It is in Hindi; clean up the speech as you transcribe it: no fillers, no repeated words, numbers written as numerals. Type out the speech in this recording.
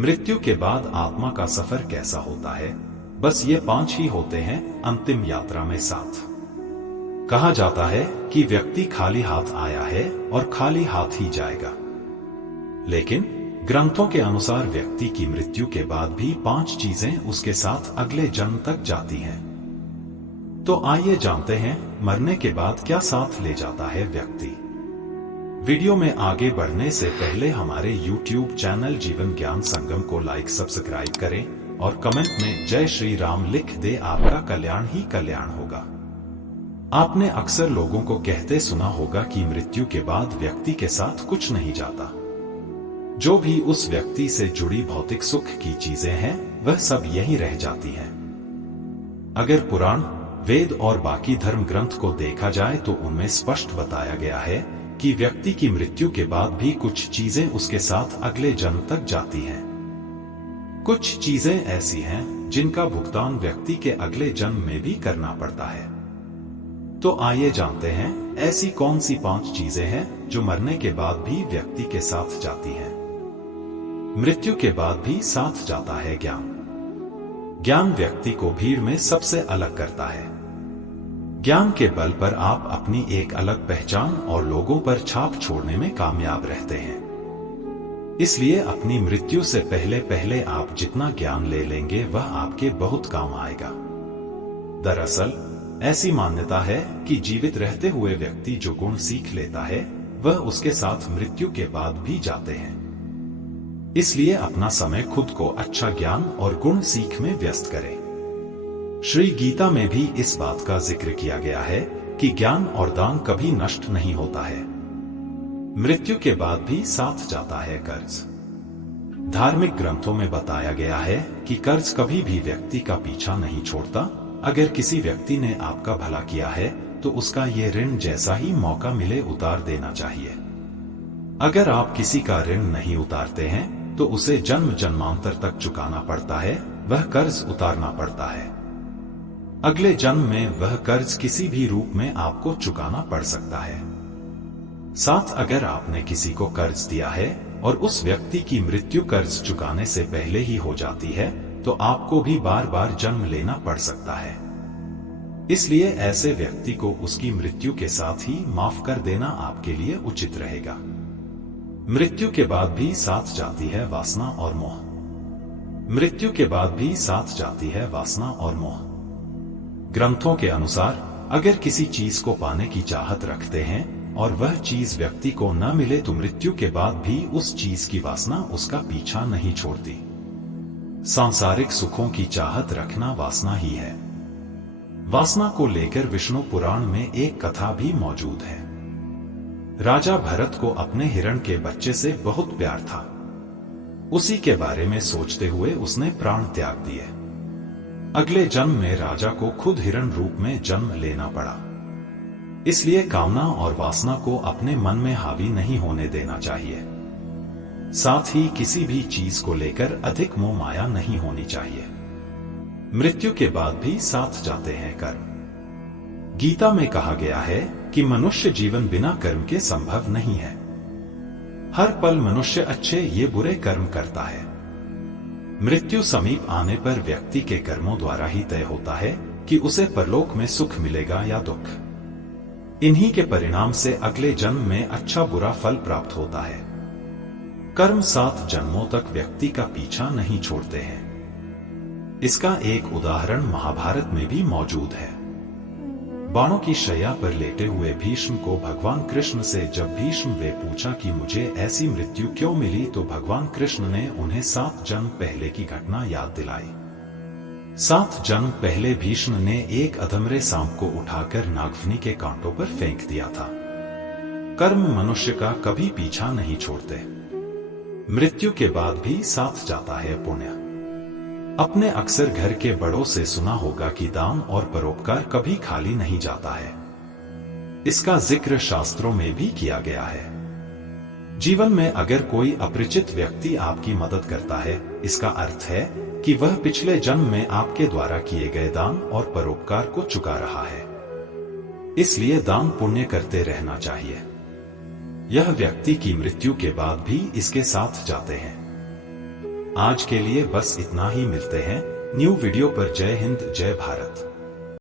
मृत्यु के बाद आत्मा का सफर कैसा होता है? बस ये 5 ही होते हैं अंतिम यात्रा में साथ। कहा जाता है कि व्यक्ति खाली हाथ आया है और खाली हाथ ही जाएगा, लेकिन ग्रंथों के अनुसार व्यक्ति की मृत्यु के बाद भी 5 चीजें उसके साथ अगले जन्म तक जाती हैं। तो आइए जानते हैं मरने के बाद क्या साथ ले जाता है व्यक्ति। वीडियो में आगे बढ़ने से पहले हमारे YouTube चैनल जीवन ज्ञान संगम को लाइक सब्सक्राइब करें और कमेंट में जय श्री राम लिख दे। आपका कल्याण ही कल्याण होगा। आपने अक्सर लोगों को कहते सुना होगा कि मृत्यु के बाद व्यक्ति के साथ कुछ नहीं जाता। जो भी उस व्यक्ति से जुड़ी भौतिक सुख की चीजें हैं वह सब यहीं रह जाती हैं। अगर पुराण, वेद और बाकी धर्म ग्रंथ को देखा जाए तो उनमें स्पष्ट बताया गया है कि व्यक्ति की मृत्यु के बाद भी कुछ चीजें उसके साथ अगले जन्म तक जाती हैं। कुछ चीजें ऐसी हैं जिनका भुगतान व्यक्ति के अगले जन्म में भी करना पड़ता है। तो आइए जानते हैं ऐसी कौन सी 5 चीजें हैं जो मरने के बाद भी व्यक्ति के साथ जाती हैं। मृत्यु के बाद भी साथ जाता है ज्ञान। ज्ञान व्यक्ति को भीड़ में सबसे अलग करता है। ज्ञान के बल पर आप अपनी एक अलग पहचान और लोगों पर छाप छोड़ने में कामयाब रहते हैं। इसलिए अपनी मृत्यु से पहले पहले आप जितना ज्ञान ले लेंगे वह आपके बहुत काम आएगा। दरअसल ऐसी मान्यता है कि जीवित रहते हुए व्यक्ति जो गुण सीख लेता है वह उसके साथ मृत्यु के बाद भी जाते हैं। इसलिए अपना समय खुद को अच्छा ज्ञान और गुण सीख में व्यस्त करें। श्री गीता में भी इस बात का जिक्र किया गया है कि ज्ञान और दान कभी नष्ट नहीं होता है। मृत्यु के बाद भी साथ जाता है कर्ज। धार्मिक ग्रंथों में बताया गया है कि कर्ज कभी भी व्यक्ति का पीछा नहीं छोड़ता। अगर किसी व्यक्ति ने आपका भला किया है तो उसका ये ऋण जैसा ही मौका मिले उतार देना चाहिए। अगर आप किसी का ऋण नहीं उतारते हैं तो उसे जन्म जन्मांतर तक चुकाना पड़ता है, वह कर्ज उतारना पड़ता है। अगले जन्म में वह कर्ज किसी भी रूप में आपको चुकाना पड़ सकता है। साथ अगर आपने किसी को कर्ज दिया है और उस व्यक्ति की मृत्यु कर्ज चुकाने से पहले ही हो जाती है तो आपको भी बार बार जन्म लेना पड़ सकता है। इसलिए ऐसे व्यक्ति को उसकी मृत्यु के साथ ही माफ कर देना आपके लिए उचित रहेगा। मृत्यु के बाद भी साथ जाती है वासना और मोह। मृत्यु के बाद भी साथ जाती है वासना और मोह। ग्रंथों के अनुसार अगर किसी चीज को पाने की चाहत रखते हैं और वह चीज व्यक्ति को न मिले तो मृत्यु के बाद भी उस चीज की वासना उसका पीछा नहीं छोड़ती। सांसारिक सुखों की चाहत रखना वासना ही है। वासना को लेकर विष्णु पुराण में एक कथा भी मौजूद है। राजा भरत को अपने हिरण के बच्चे से बहुत प्यार था। उसी के बारे में सोचते हुए उसने प्राण त्याग दिए। अगले जन्म में राजा को खुद हिरण रूप में जन्म लेना पड़ा। इसलिए कामना और वासना को अपने मन में हावी नहीं होने देना चाहिए। साथ ही किसी भी चीज को लेकर अधिक मोह माया नहीं होनी चाहिए। मृत्यु के बाद भी साथ जाते हैं कर्म। गीता में कहा गया है कि मनुष्य जीवन बिना कर्म के संभव नहीं है। हर पल मनुष्य अच्छे ये बुरे कर्म करता है। मृत्यु समीप आने पर व्यक्ति के कर्मों द्वारा ही तय होता है कि उसे परलोक में सुख मिलेगा या दुख। इन्हीं के परिणाम से अगले जन्म में अच्छा बुरा फल प्राप्त होता है। कर्म 7 जन्मों तक व्यक्ति का पीछा नहीं छोड़ते हैं। इसका एक उदाहरण महाभारत में भी मौजूद है। बाणों की शैया पर लेटे हुए भीष्म को भगवान कृष्ण से जब भीष्म वे पूछा कि मुझे ऐसी मृत्यु क्यों मिली तो भगवान कृष्ण ने उन्हें 7 जन्म पहले की घटना याद दिलाई। 7 जन्म पहले भीष्म ने एक अधमरे सांप को उठाकर नागफनी के कांटों पर फेंक दिया था। कर्म मनुष्य का कभी पीछा नहीं छोड़ते। मृत्यु के बाद भी साथ जाता है पुण्य। अपने अक्सर घर के बड़ों से सुना होगा कि दान और परोपकार कभी खाली नहीं जाता है। इसका जिक्र शास्त्रों में भी किया गया है। जीवन में अगर कोई अपरिचित व्यक्ति आपकी मदद करता है, इसका अर्थ है कि वह पिछले जन्म में आपके द्वारा किए गए दान और परोपकार को चुका रहा है। इसलिए दान पुण्य करते रहना चाहिए। यह व्यक्ति की मृत्यु के बाद भी इसके साथ जाते हैं। आज के लिए बस इतना ही, मिलते हैं न्यू वीडियो पर। जय हिंद, जय भारत।